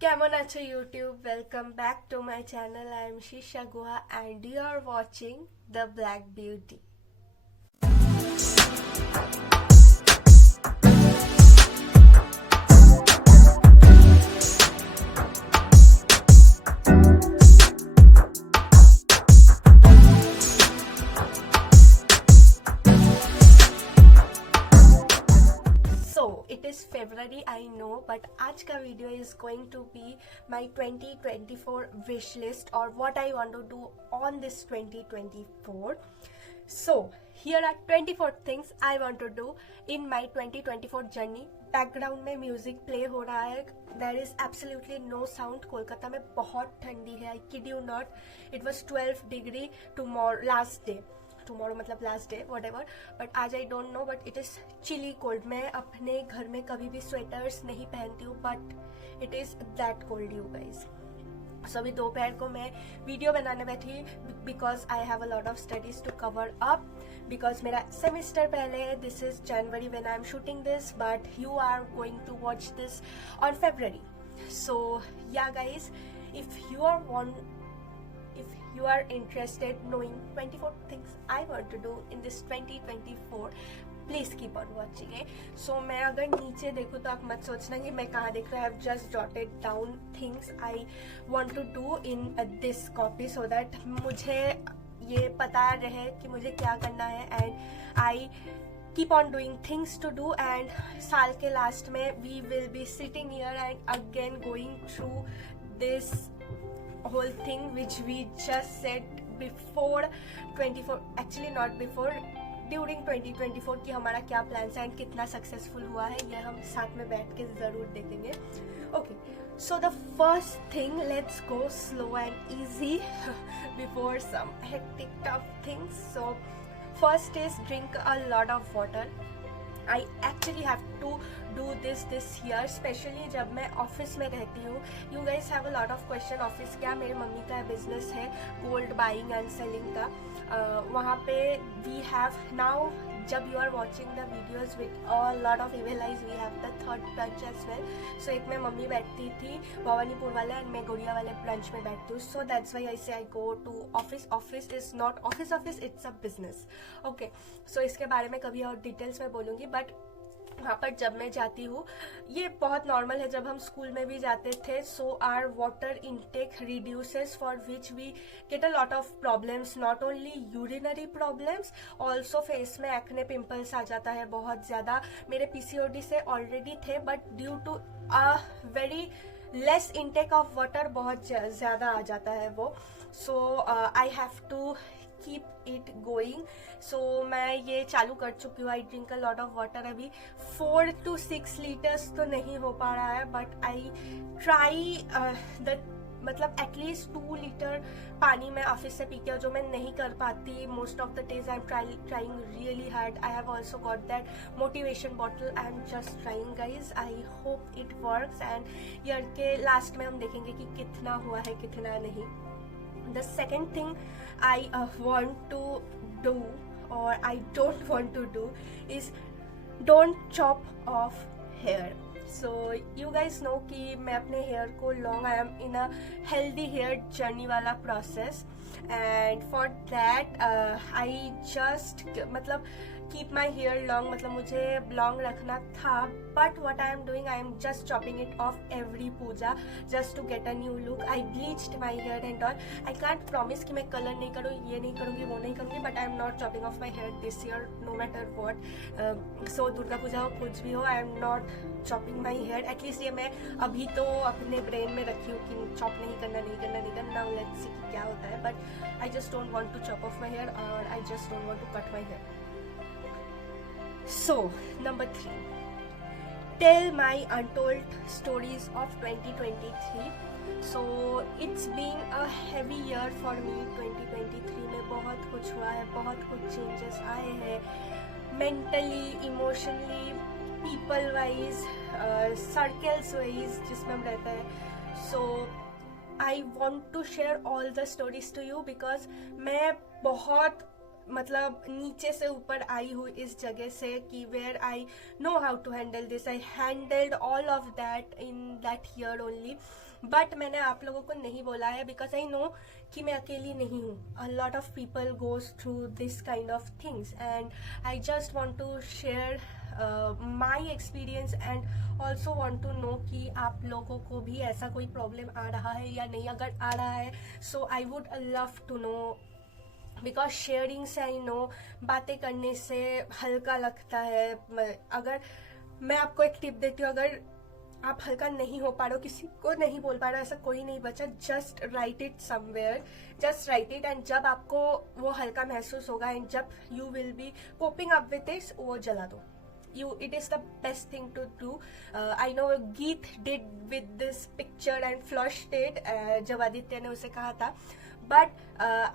Kemen acho YouTube, welcome back to my channel. I am Shisha Guha and you are watching The Black Beauty. So it is February, I know, but आज का video is going to be my 2024 wish list or what I want to do on this 2024. So here are 24 things I want to do in my 2024 journey. Background में music play हो रहा है. There is absolutely no sound. Kolkata में बहुत ठंडी है. I kid you not. It was 12 degree tomorrow मतलब last day whatever. But आज I don't know, but it is chilly cold. मैं अपने घर में कभी भी स्वेटर्स नहीं पहनती हूँ, but it is that cold you guys. So अभी दोपहर को मैं वीडियो बनाने बैठी because I have a lot of studies to cover up. Because मेरा सेमिस्टर पहले है. This is January when I am shooting this, but you are going to watch this on February. So या guys, if you are interested knowing 24 things I want to do in this 2024, please keep on watching है. सो मैं अगर नीचे देखूँ तो आप मत सोचना कि मैं कहाँ देख रहा. I have just jotted down things I want to do in this copy so that मुझे ये पता रहे कि मुझे क्या करना है. And I keep on doing things to do. And साल के लास्ट में we will be sitting here and again going through this whole thing which we just said before 24, actually not before, during 2024 कि हमारा क्या plan है and कितना successful हुआ है. ये हम साथ में बैठ के जरूर देखेंगे. Okay, so the first thing, let's go slow and easy before some hectic tough things. So first is drink a lot of water. I actually have to do this year, specially जब मैं office में रहती हूँ. You guys have a lot of question. Office क्या, मेरे mummy का business है gold buying and selling का. वहाँ पे वी हैव नाउ, जब you are watching the videos with a lot of evil eyes, we have the third branch as well. So एक में मम्मी बैठती थी भवानीपुर वाले एंड मैं गोड़िया वाले ब्रांच में बैठती हूँ. So that's why I say I go to office. Office is not office, it's a business. Okay, so इसके बारे में कभी और डिटेल्स में बोलूँगी. बट वहाँ पर जब मैं जाती हूँ, ये बहुत नॉर्मल है, जब हम स्कूल में भी जाते थे. So our water intake reduces for which we get a lot of problems, not only urinary problems, also face में एक्ने पिंपल्स आ जाता है बहुत ज़्यादा. मेरे पीसीओडी से ऑलरेडी थे, but due to a very less intake of water बहुत ज़्यादा आ जाता है वो. So I have to keep it going. So मैं ये चालू कर चुकी हूँ. I drink a lot of water. अभी 4 to 6 लीटर्स तो नहीं हो पा रहा है, बट आई ट्राई मतलब एटलीस्ट 2 लीटर पानी मैं ऑफिस से पी के, जो मैं नहीं कर पाती most of the days. I am trying really hard. I have also got that motivation bottle. I am just trying guys. I hope it works and year के लास्ट में हम देखेंगे कि कितना हुआ है कितना नहीं. The second thing I want to do, or I don't want to do, is don't chop off hair. So you guys know कि मैं अपने hair को long, I am in a healthy hair journey वाला process, and for that I just मतलब keep my hair long, मतलब मुझे long रखना था. But what I am doing, I am just chopping it off every Puja just to get a new look. I bleached my hair and all. I can't promise कि मैं color नहीं करूँ, ये नहीं करूँगी, वो नहीं करूँगी, but I am not chopping off my hair this year no matter what. So Durga Puja हो कुछ भी हो, I am not chopping my hair. At least ये मैं अभी तो अपने brain में रखी हूँ कि chop नहीं करना. Now let's see कि क्या होता है. But I just don't want to chop off my hair, or I just don't want to cut my hair. So, number 3, tell my untold stories of 2023. So, it's been a heavy year for me. 2023 में बहुत कुछ हुआ है, बहुत कुछ changes आए हैं, mentally, emotionally, people wise, circles wise जिसमें हम रहते हैं. So, I want to share all the stories to you because मैं बहुत मतलब नीचे से ऊपर आई हूँ इस जगह से कि where I know how to handle this, I handled all of that in that year only. But मैंने आप लोगों को नहीं बोला है बिकॉज आई नो कि मैं अकेली नहीं हूँ. A lot of people goes through this kind of things and I just want to share my experience and also want to know कि आप लोगों को भी ऐसा कोई प्रॉब्लम आ रहा है या नहीं. अगर आ रहा है so I would love to know because sharing से आई नो बातें करने से हल्का लगता है. अगर मैं आपको एक टिप देती हूँ, अगर आप हल्का नहीं हो पा रहे हो, किसी को नहीं बोल पा रहे हो, ऐसा कोई नहीं बचा, just right it somewhere, just right it and जब आपको वो हल्का महसूस होगा एंड जब you will be coping up with it, वो जला दो. It is the best thing to do. I know Geet did with this picture and flushed it, जब आदित्य ने उसे कहा था. But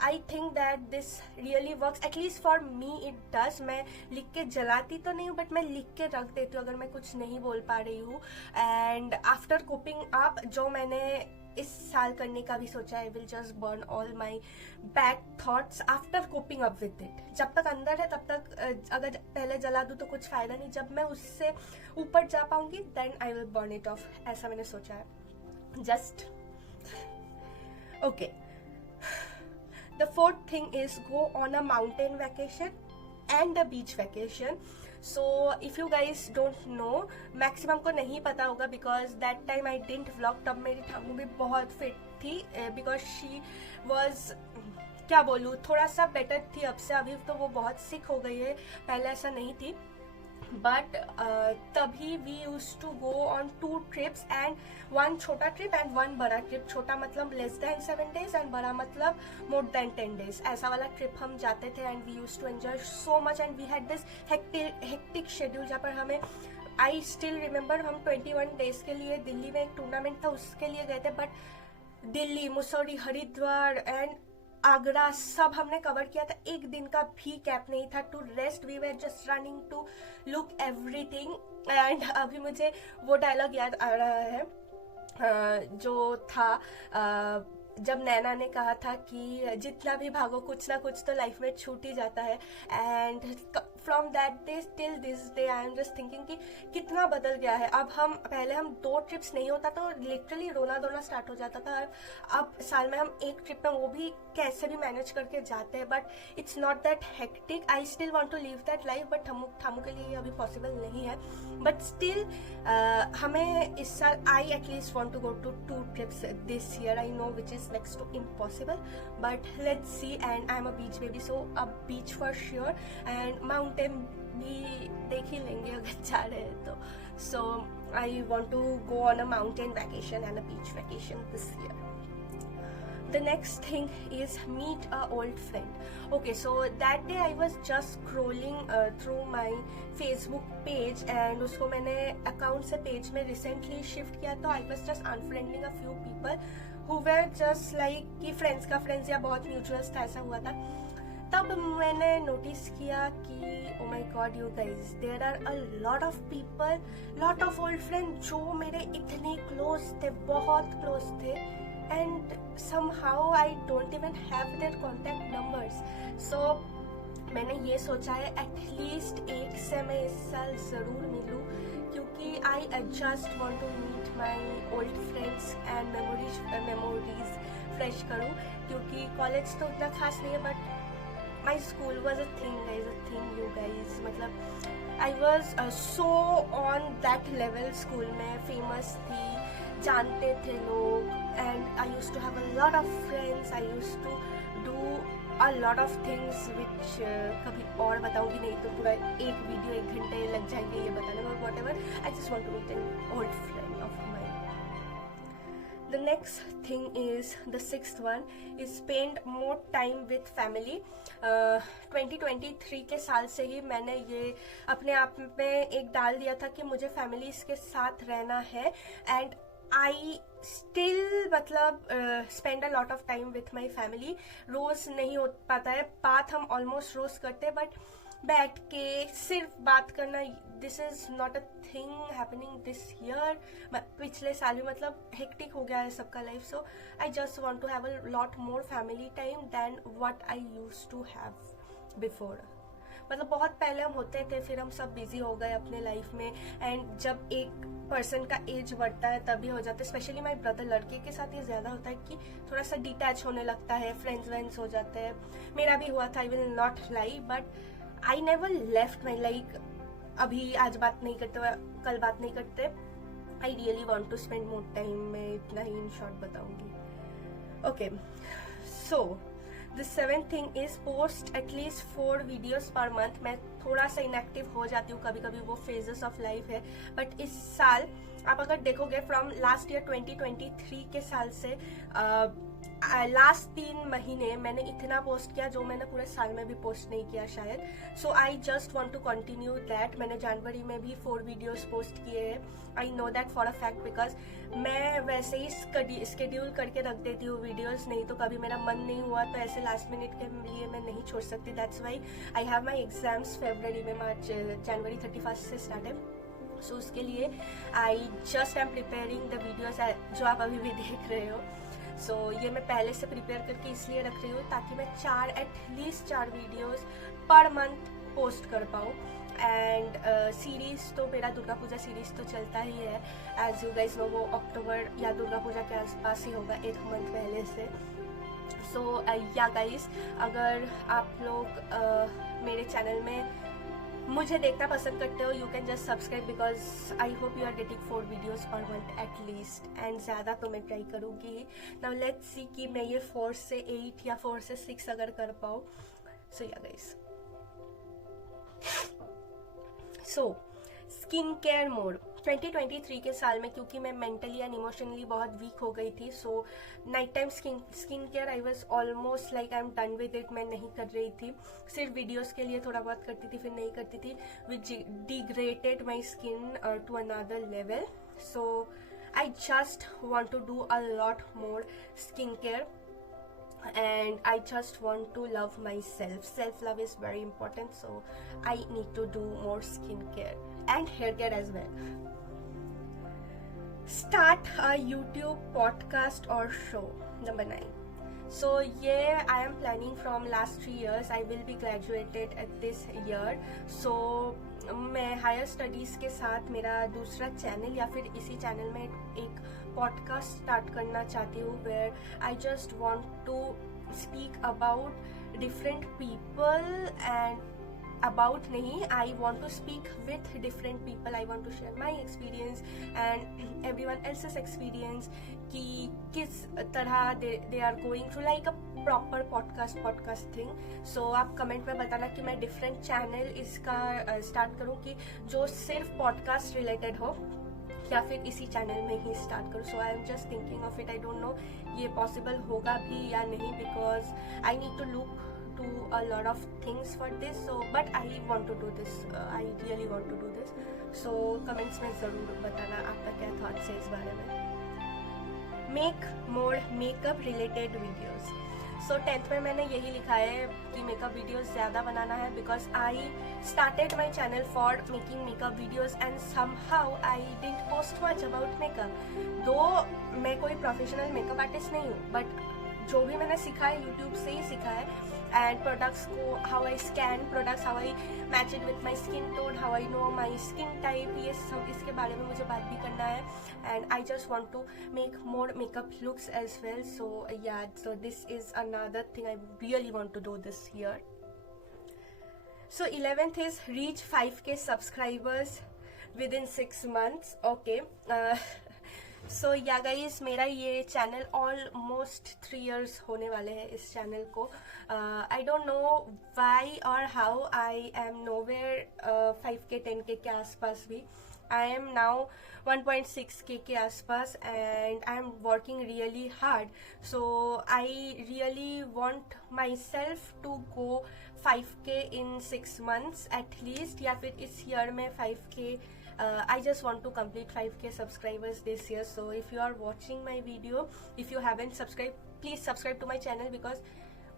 I think that this really works. At least for me it does. मैं लिख के जलाती तो नहीं हूँ बट मैं लिख के रख देती हूँ अगर मैं कुछ नहीं बोल पा रही हूँ. एंड आफ्टर कोपिंग अप जो मैंने इस साल करने का भी सोचा, I will just burn all my bad thoughts after coping up with it. जब तक अंदर है तब तक अगर पहले जला दूँ तो कुछ फायदा नहीं. जब मैं उससे ऊपर जा पाऊंगी then I will burn it off. ऐसा मैंने सोचा है. Just okay. The fourth thing is go on a mountain vacation and a beach vacation. So if you guys don't know, maximum को नहीं पता होगा because that time I didn't vlog. तब मेरी ठामू भी बहुत फिट थी because she was, क्या बोलूँ, थोड़ा सा बेटर थी अब से. अभी तो वो बहुत सिक हो गई है, पहले ऐसा नहीं थी. बट तभी we use to go on 2 trips and 1 छोटा ट्रिप एंड 1 बड़ा ट्रिप. छोटा मतलब लेस देन 7 days एंड बड़ा मतलब मोर देन 10 days. ऐसा वाला ट्रिप हम जाते थे and we use to enjoy so much and we had this hectic schedule जहाँ पर हमें, आई स्टिल रिमेम्बर, हम 21 days के लिए दिल्ली में एक टूर्नामेंट था उसके लिए गए थे. बट दिल्ली, मुसौरी, हरिद्वार एंड आगरा सब हमने कवर किया था. एक दिन का भी गैप नहीं था to rest. We were just running to look everything. And अभी मुझे वो डायलॉग याद आ रहा है जो था जब नैना ने कहा था कि जितना भी भागो कुछ ना कुछ तो लाइफ में छूट ही जाता है. And from that day till this day I am just thinking कि कितना बदल गया है. अब हम पहले हम 2 trips नहीं होता तो लिटरली रोना धोना स्टार्ट हो जाता था. अब साल में हम एक ट्रिप में वो भी कैसे भी मैनेज करके जाते हैं. But it's not that hectic. I still want to live that life but ठामू के लिए अभी पॉसिबल नहीं है. बट स्टिल हमें इस साल I at least want to go to 2 trips this year. I know which is next to impossible but let's see. And I am a beach baby so a beach for sure and mountain भी देख ही लेंगे अगर जा रहे हैं तो. So I want to go on a mountain vacation and a beach vacation this year. The next thing is meet a old friend. Okay, so that day I was just scrolling through my Facebook page and उसको मैंने account से page में recently shift किया तो I was just unfriending a few people who were just like कि friends का friends या बहुत mutuals था, ऐसा हुआ था. तब मैंने नोटिस किया कि oh my god you guys, there are a lot of people, lot of old friends जो मेरे इतने close थे, बहुत close थे and somehow I don't even have their contact numbers. So मैंने ये सोचा है एटलीस्ट एक से मैं इस साल ज़रूर मिलूँ क्योंकि I just want to meet my old friends and memories fresh करूँ. क्योंकि कॉलेज तो उतना खास नहीं है but my school was a thing you guys. मतलब I was so on that level. School में फेमस थी, जानते थे लोग and I used to have a lot of friends. I used to do a lot of things which कभी और बताऊंगी, नहीं तो पूरा एक वीडियो 1 घंटे लग जाएंगे ये बताने में. whatever, I just want to meet an old friend of mine. The next thing is, the 6th one is spend more time with family. 2023 के साल से ही मैंने ये अपने आप में एक डाल दिया था कि मुझे फैमिलीज के साथ रहना है एंड आई स्टिल मतलब spend a lot of time with my family. रोज नहीं हो पाता है बात, हम ऑलमोस्ट रोज करते हैं बट बैठ के सिर्फ बात करना, this is not a thing happening this year. पिछले साल भी मतलब हेक्टिक हो गया है सबका life. So I just want to have a lot more family time than what I use to have. Before, मतलब बहुत पहले हम होते थे, फिर हम सब बिजी हो गए अपने लाइफ में, एंड जब एक पर्सन का एज बढ़ता है तभी हो जाता है। स्पेशली माई ब्रदर, लड़के के साथ ये ज़्यादा होता है कि थोड़ा सा डिटैच होने लगता है, फ्रेंड्स वेंड्स हो जाते हैं। मेरा भी हुआ था, I will not lie, but I never left my like अभी आज बात नहीं करते, कल बात नहीं करते। I really want to spend more time, मैं इतना ही इन शॉर्ट बताऊंगी। Okay, so the seventh thing is post at least 4 videos per month. मैं थोड़ा सा इनएक्टिव हो जाती हूँ कभी कभी, वो फेजेस ऑफ लाइफ है, बट इस साल आप अगर देखोगे फ्रॉम लास्ट ईयर 2023 के साल से लास्ट 3 महीने मैंने इतना पोस्ट किया जो मैंने पूरे साल में भी पोस्ट नहीं किया शायद। So I just want to continue that. मैंने जनवरी में भी 4 वीडियोज पोस्ट किए हैं। I know that for a fact, because मैं वैसे ही स्केड्यूल करके रख देती हूँ वीडियोस, नहीं तो कभी मेरा मन नहीं हुआ तो ऐसे लास्ट मिनट के लिए मैं नहीं छोड़ सकती। That's why I have my exams फरवरी में, जनवरी 31 से स्टार्ट है। सो उसके लिए I just am preparing the videos जो आप अभी भी देख रहे हो। सो ये मैं पहले से प्रिपेयर करके इसलिए रख रही हूँ ताकि मैं at least 4 videos per month post कर पाऊँ। एंड सीरीज तो मेरा दुर्गा पूजा सीरीज तो चलता ही है, एज यू गाइज नो, वो अक्टूबर या दुर्गा पूजा के आसपास ही होगा, 1 मंथ पहले से। सो या गाइज, अगर आप लोग मेरे चैनल में मुझे देखना पसंद करते हो, you can just subscribe, because I hope you are getting 4 videos per month at least, and ज़्यादा तो मैं ट्राई करूँगी। नाउ लेट्स सी कि मैं ये 4 से 8 या 4 से 6 अगर कर पाऊँ। सो या guys, so skin care mode 2023 के साल में, क्योंकि मैं मेंटली एंड इमोशनली बहुत वीक हो गई थी, so night time skin care I was almost like I am done with it. मैं नहीं कर रही थी, सिर्फ वीडियोस के लिए थोड़ा बहुत करती थी, फिर नहीं करती थी, which degraded my skin to another level. So I just want to do a lot more skin care, and I just want to love myself. Self love is very important, so I need to do more skincare and hair care as well. Start a YouTube podcast or show. Number 9. So yeah, I am planning from last 3 years. I will be graduated at this year. So मैं higher studies के साथ मेरा दूसरा channel या फिर इसी channel में एक पॉडकास्ट स्टार्ट करना चाहती हूँ, where I just want to speak about different people and about नहीं, I want to speak with different people. I want to share my experience and everyone else's experience कि किस तरह they are going through like a proper podcast thing. So आप comment में बताना कि मैं different channel इसका स्टार्ट करूँ कि जो सिर्फ पॉडकास्ट रिलेटेड हो, या फिर इसी चैनल में ही स्टार्ट करूँ। So I am just thinking of it. I don't know ये पॉसिबल होगा भी या नहीं, because I need to look to a lot of things for this, so but I want to do this, I really want to do this. So comments में ज़रूर बताना आपका क्या thoughts है इस बारे में। Make more makeup related videos. So 10th में मैंने यही लिखा है कि मेकअप वीडियोस ज़्यादा बनाना है, because I started my channel for making makeup videos and somehow I didn't post much about makeup. Though मैं कोई प्रोफेशनल मेकअप आर्टिस्ट नहीं हूँ, बट जो भी मैंने सीखा है यूट्यूब से ही सीखा है। एंड प्रोडक्ट्स को how I scan products, how I match it with my skin tone, how I know my skin type, ये सब इसके बारे में मुझे बात भी करना है। And I just want to make more makeup looks as well. So ya, so this is another thing I really want to do this year. So 11th is reach 5K subscribers within 6 months. Okay, so या guys, मेरा ये channel almost 3 years होने वाले हैं इस channel को। आई don't know why और how I am nowhere 5K 10K के आसपास भी। आई एम नाउ 1.6K के आसपास and I am working really hard. So I really want my self to go 5K in 6 months at least, या फिर इस year में 5K I just want to complete 5K subscribers this year. So if you are watching my video, if you haven't subscribed, please subscribe to my channel, because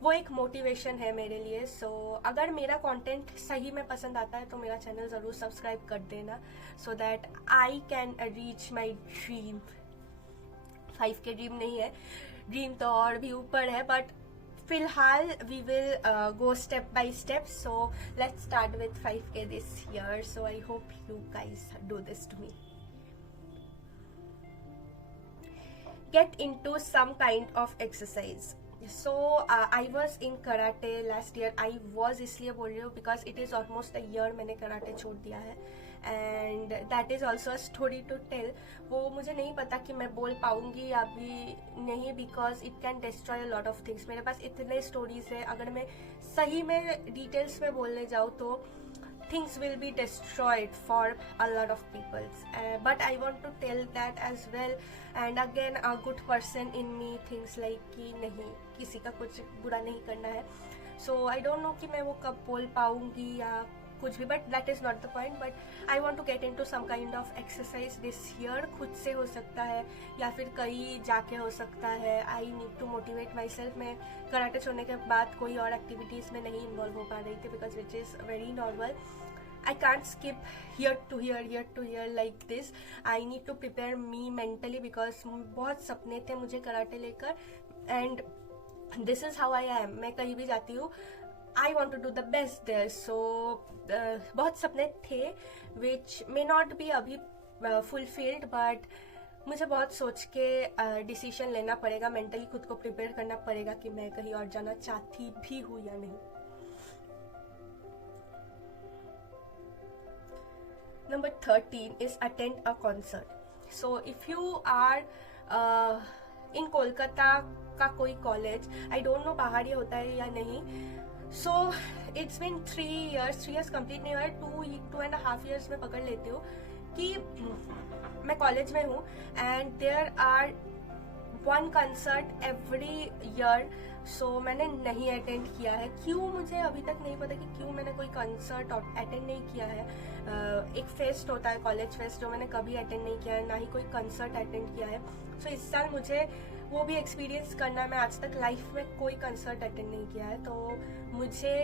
वो एक motivation है मेरे लिए। सो अगर मेरा कंटेंट सही में पसंद आता है तो मेरा चैनल ज़रूर सब्सक्राइब कर देना, so that I can reach my dream. 5K dream नहीं है, ड्रीम तो और भी ऊपर है, बट फिलहाल we will go step by step. So let's start with 5K this year. So I hope you guys do this to me. Get into some kind of exercise. So I was in karate last year. I was इसलिए बोल रही हूँ because it is almost a year मैंने karate छोड़ दिया है, and that is also a story to tell. वो मुझे नहीं पता कि मैं बोल पाऊंगी या भी नहीं, because it can destroy a lot of things. मेरे पास इतने stories है, अगर मैं सही में details में बोलने जाऊँ तो things will be destroyed for a lot of people, but I want to tell that as well. And again, a good person in me thinks like कि नहीं, किसी का कुछ बुरा नहीं करना है. So I don't know कि मैं वो कब बोल पाऊंगी या कुछ भी, but that is not the point. But I want to get into some kind of exercise this year. खुद से हो सकता है या फिर कहीं जाके हो सकता है. I need to motivate myself. मैं कराटे छोड़ने के बाद कोई और एक्टिविटीज़ में नहीं इन्वॉल्व हो पा रही थी, because which is very normal. I can't skip here to here like this. I need to prepare me mentally because बहुत सपने थे मुझे कराटे लेकर, and this is how I am. मैं कहीं भी जाती हूँ, I want to do the best there. So बहुत सपने थे which may not be अभी fulfilled, but मुझे बहुत सोच के डिसीजन लेना पड़ेगा, मेंटली खुद को प्रिपेयर करना पड़ेगा कि मैं कहीं और जाना चाहती भी हूँ या नहीं. Number 13 is attend a concert. So if you are in Kolkata का कोई कॉलेज, I don't know बाहर ये होता है या नहीं. So it's been 3 years complete नहीं हुआ, 2.5 years में पकड़ लेती हूँ कि मैं कॉलेज में हूँ, and there are one concert every year. सो मैंने नहीं अटेंड किया है. क्यों, मुझे अभी तक नहीं पता कि क्यों मैंने कोई कंसर्ट अटेंड नहीं किया है. एक फेस्ट होता है, कॉलेज फेस्ट, जो मैंने कभी अटेंड नहीं किया है, ना ही कोई कंसर्ट अटेंड किया है. सो इस साल मुझे वो भी एक्सपीरियंस करना है. मैं आज तक लाइफ में कोई कंसर्ट अटेंड नहीं किया है, तो मुझे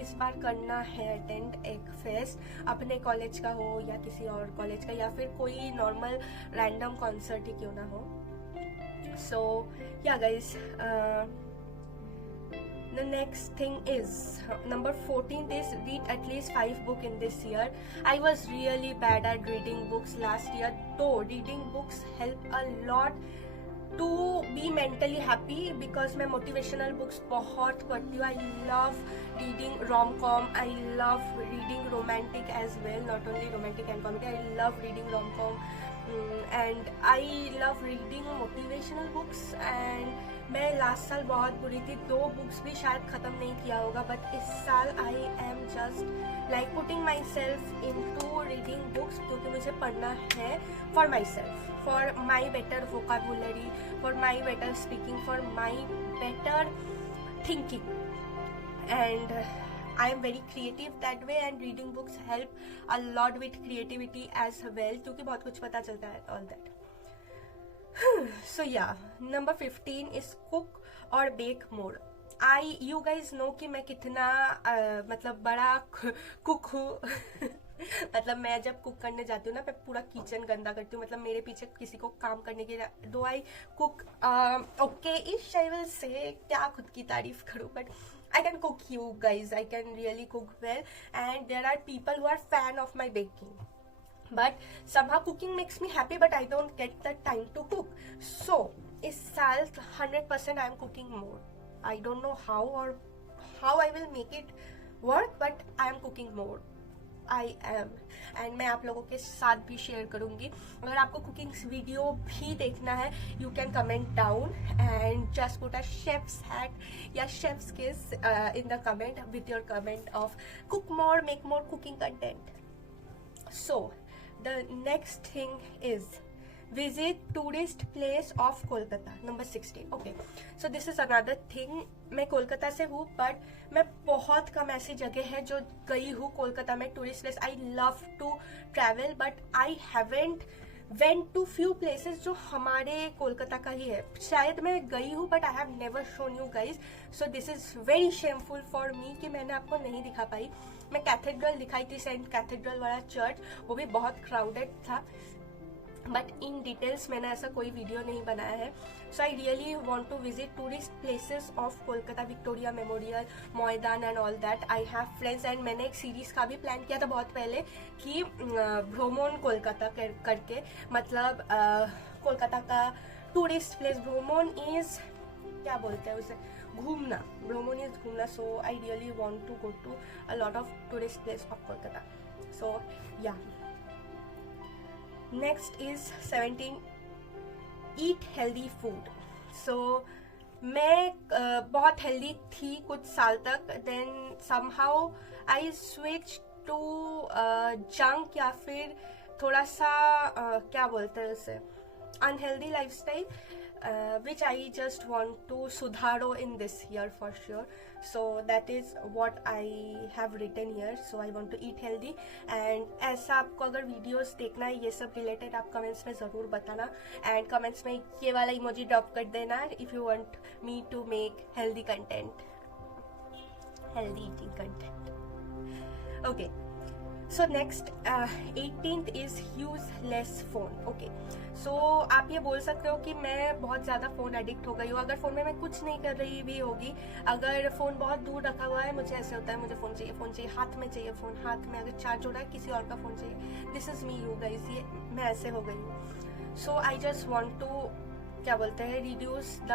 इस बार करना है अटेंड एक फेस्ट, अपने कॉलेज का हो या किसी और कॉलेज का, या फिर कोई नॉर्मल रैंडम कॉन्सर्ट ही क्यों ना हो. सो yeah guys, the next thing is number 14 is read at least 5 books in this year. I was really bad at reading books last year, though reading books help a lot to be mentally happy, because मैं motivational books बहुत पढ़ती हूँ. I love reading rom-com, I love reading romantic as well, not only romantic and comedy. I love reading rom-com, and I love reading motivational books. And मैं last साल बहुत बुरी थी, 2 books भी शायद ख़त्म नहीं किया होगा, बट इस साल I am just like putting my self into reading books, क्योंकि मुझे पढ़ना है for my self, for my better vocabulary, for my better speaking, for my better thinking. And I am very creative that way, and reading books help a lot with creativity as well, क्योंकि बहुत कुछ पता चलता है, all that. So yeah, number 15 is cook or bake more. You guys know कि मैं कितना मतलब बड़ा कुक हूँ. मतलब मैं जब कुक करने जाती हूँ ना, मैं पूरा किचन गंदा करती हूँ. मतलब मेरे पीछे किसी को काम करने के लिए, दो आई कुक ओके इश, आई विल से, क्या खुद की तारीफ करूँ, but I can cook, you guys. I can really cook well, and there are people who are fan of my baking. But somehow cooking makes me happy, but I don't get the time to cook. So इस साल 100% I am cooking more. I don't know how I will make it work, but I am cooking more. I am, and मैं आप लोगों के साथ भी share करूँगी. अगर आपको कुकिंग वीडियो भी देखना है, you can comment down and just put a chef's hat या chef's kiss in the comment with your comment of cook more, make more cooking content. So the next thing is visit tourist place of Kolkata, number 16. Okay, so this is another thing. मैं कोलकाता से हूँ, but मैं बहुत कम ऐसी जगह है जो गई हूँ कोलकाता में tourist place. I love to travel, but I haven't went to few places जो हमारे कोलकाता का ही है. शायद मैं गई हूँ, but I have never shown you guys. So this is very shameful for me कि मैंने आपको नहीं दिखा पाई. मैं कैथेड्रल दिखाई थी, सेंट कैथेड्रल वाला चर्च, वो भी बहुत क्राउडेड था. बट इन डिटेल्स मैंने ऐसा कोई वीडियो नहीं बनाया है. So I really want to visit tourist places of Kolkata, Victoria Memorial, Maidan and all that. I have friends and मैंने एक सीरीज का भी प्लान किया था बहुत पहले कि भ्रमण कोलकाता करके, मतलब कोलकाता का टूरिस्ट प्लेस. भ्रमण इज क्या बोलते हैं उसे, घूमना. भ्रमण इज घूमना. So I really want to go to a lot of tourist place of Kolkata. So yeah. Next is 17, eat healthy food. So मैं बहुत हेल्दी थी कुछ साल तक, then somehow I switch to junk या फिर थोड़ा सा क्या बोलते हैं उसे, unhealthy lifestyle, which I just want to sudharo in this year for sure. So that is what I have written here. So I want to eat healthy. And ऐसा आपको अगर वीडियोस देखना है ये सब रिलेटेड, आप कमेंट्स में ज़रूर बताना. एंड कमेंट्स में ये वाला इमोजी ड्रॉप कर देना if you want me to make healthy content, healthy eating content. Okay. So next 18th is use less phone. Okay. So आप ये बोल सकते हो कि मैं बहुत ज़्यादा फ़ोन एडिक्ट हो गई हूँ. अगर फ़ोन में मैं कुछ नहीं कर रही भी होगी, अगर फ़ोन बहुत दूर रखा हुआ है, मुझे ऐसे होता है मुझे फ़ोन चाहिए, हाथ में चाहिए फ़ोन, हाथ में अगर चार्ज हो रहा है किसी और का फ़ोन चाहिए. This is me you guys, ये मैं ऐसे हो गई हूँ. So I just want to क्या बोलते हैं, reduce the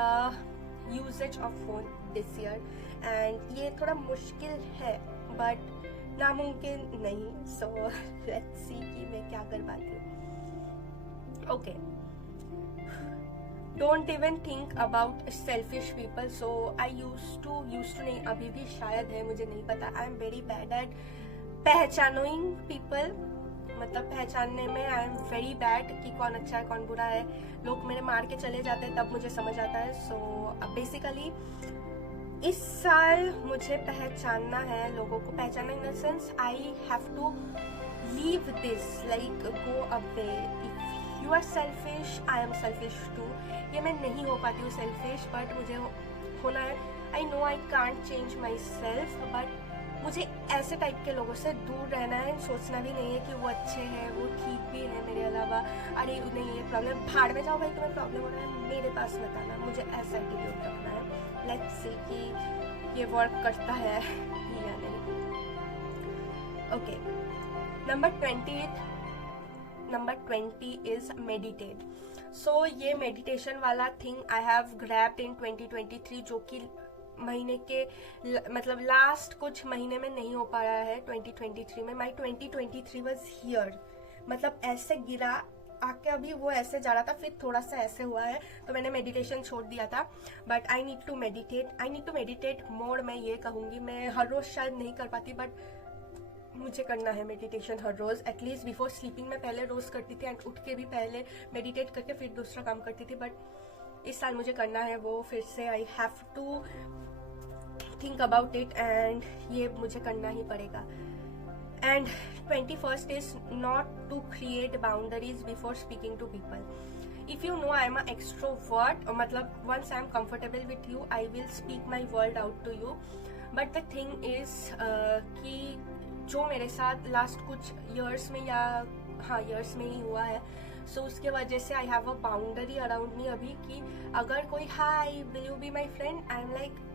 uses of phone this year. And ये थोड़ा मुश्किल है बट नामुमकिन नहीं. सो लेट्स सी कि मैं क्या कर पाती हूँ. Okay. Don't even think about selfish people. So I use to नहीं, अभी भी शायद है, मुझे नहीं पता. I am very bad at पहचानिंग पीपल, मतलब पहचानने में आई एम वेरी बैड कि कौन अच्छा है कौन बुरा है. लोग मेरे मार के चले जाते हैं तब मुझे समझ आता है. सो बेसिकली इस साल मुझे पहचानना है, लोगों को पहचानना in the sense I have to leave this, like go away. If you are selfish I am selfish too. ये मैं नहीं हो पाती हूँ सेल्फिश, बट मुझे होना है. I know I can't change my self, but मुझे ऐसे टाइप के लोगों से दूर रहना है. सोचना भी नहीं है कि वो अच्छे हैं, वो ठीक भी है मेरे अलावा. अरे नहीं ये प्रॉब्लम, भाड़ में जाओ भाई, तुम्हें प्रॉब्लम हो रहा है मेरे पास मत आना. मुझे ऐसा एटीट्यूड रखना है. लेट्स सी कि ये वर्क करता है या नहीं. Okay. Number 20 is meditate. So ये मेडिटेशन वाला thing I have grabbed in 2023, जो कि महीने के मतलब लास्ट कुछ महीने में नहीं हो पा रहा है 2023 में. माई 2023 वॉज हियर, मतलब ऐसे गिरा आके अभी वो ऐसे जा रहा था, फिर थोड़ा सा ऐसे हुआ है तो मैंने मेडिटेशन छोड़ दिया था. But I need to meditate more. मैं ये कहूँगी, मैं हर रोज़ शायद नहीं कर पाती बट मुझे करना है मेडिटेशन हर रोज़. एटलीस्ट बिफोर स्लीपिंग में पहले रोज़ करती थी एंड उठ के भी पहले मेडिटेट करके फिर दूसरा काम करती थी. बट इस साल मुझे करना है वो फिर से. I have to think about it and ये मुझे करना ही पड़ेगा. And 21st is not to create boundaries before speaking to people. If you know I am an extrovert, मतलब once I am comfortable with you, I will speak my world out to you. But the thing is कि जो मेरे साथ last कुछ years में या years में ही हुआ है, so उसके वजह से I have a boundary around me अभी कि अगर कोई hi will you be my friend, I am like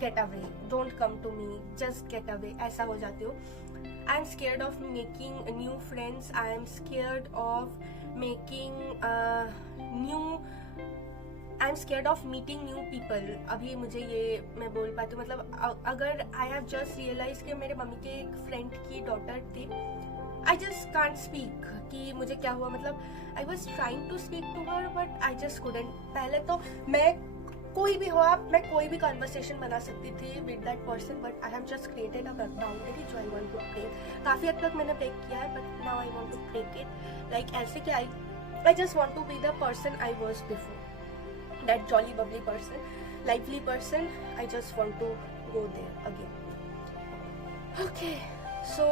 get away, don't come to me, just get away, ऐसा हो जाती हूँ. I'm scared of making new friends. I am scared of making I'm scared of meeting new people. अभी मुझे ये मैं बोल पाती हूँ, मतलब अगर I have just realized कि मेरे मम्मी के एक फ्रेंड की डॉटर थी, I just can't speak कि मुझे क्या हुआ. मतलब I was trying to speak to her but I just couldn't. पहले तो मैं कोई भी हो आप, मैं कोई भी कन्वर्सेशन बना सकती थी with that person, but I have just created a boundary जो आई वांट टू ब्रेक. काफ़ी हद तक मैंने ब्रेक किया है but now I want to break it. Like ऐसे कि I just want to be the person I was before, that jolly bubbly person, lively person. I just want to go there again. Okay. So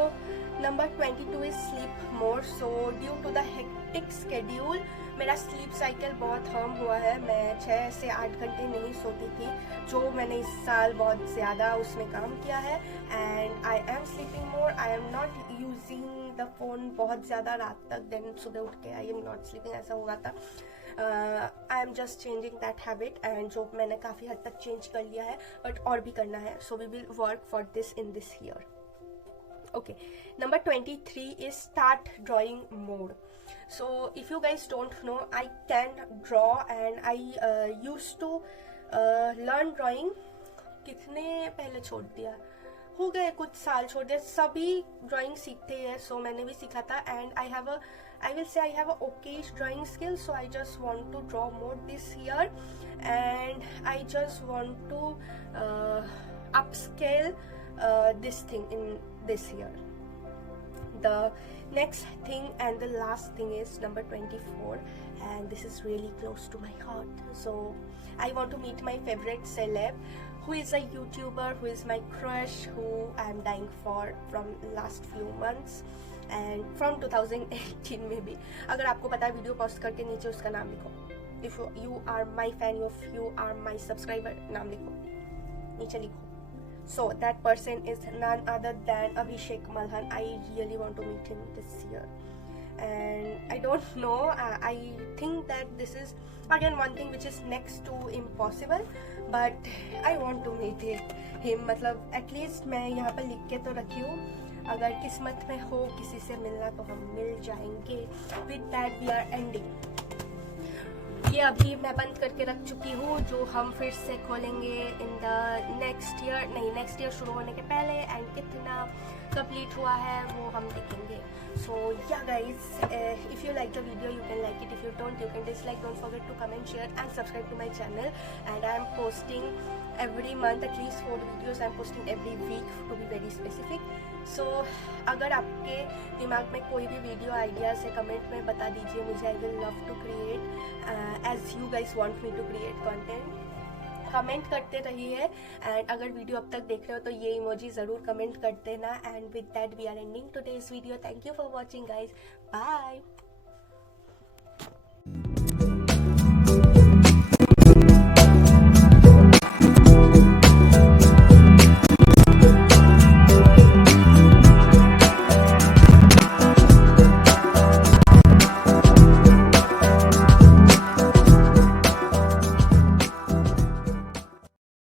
number 22 is sleep more. So due to the hectic schedule मेरा sleep cycle बहुत harm हुआ है. मैं 6 से 8 घंटे नहीं सोती थी, जो मैंने इस साल बहुत ज़्यादा उसमें काम किया है. And I am sleeping more. I am not using the phone बहुत ज़्यादा रात तक, देन सुबह उठ के आई एम नॉट स्लीपिंग, ऐसा हुआ था. आई am just changing that habit, and जो मैंने काफ़ी हद तक चेंज कर लिया है, बट और भी करना है. So we will work for this in this year. Okay, number 23 is start drawing mode. So if you guys don't know, I can draw and I used to learn drawing. कितने पहले छोड़ दिया, हो गए कुछ साल छोड़ दिया. सभी ड्राइंग सीखते हैं, सो मैंने भी सीखा था. And I will say I have a okayish drawing skill, so I just want to draw more this year, and I just want to upscale this thing in this year. The next thing and the last thing is number 24, and this is really close to my heart. So I want to meet my favorite celeb, who is a YouTuber, who is my crush, who I am dying for from last few months and from 2018 maybe. अगर आपको पता है, video post करके नीचे उसका नाम लिखो. If you are my fan, if you are my subscriber, नाम लिखो, नीचे लिखो. So that person is none other than Abhishek Malhan. I really want to meet him this year, and I don't know, I think that this is again one thing which is next to impossible, but I want to meet him. मतलब at least मैं यहाँ पर लिख के तो रखी हूँ, अगर किस्मत में हो किसी से मिलना तो हम मिल जाएंगे. With that we are ending. ये अभी मैं बंद करके रख चुकी हूँ, जो हम फिर से खोलेंगे इन द नेक्स्ट ईयर, नहीं नेक्स्ट ईयर शुरू होने के पहले, एंड कितना कंप्लीट हुआ है वो हम देखेंगे. सो या guys, if you like the video you can like it, if you don't you can dislike. Don't forget to comment, share and subscribe to my channel. And I am posting every month at least 4 videos. I'm posting every week to be very specific. So अगर आपके दिमाग में कोई भी video ideas है, comment में बता दीजिए मुझे. I will love to create as you guys want me to create content. Comment करते रहिए, एंड अगर वीडियो अब तक देख रहे हो तो ये इमोजी ज़रूर कमेंट कर देना. And with that we are ending today's video. Thank you for watching guys. Bye.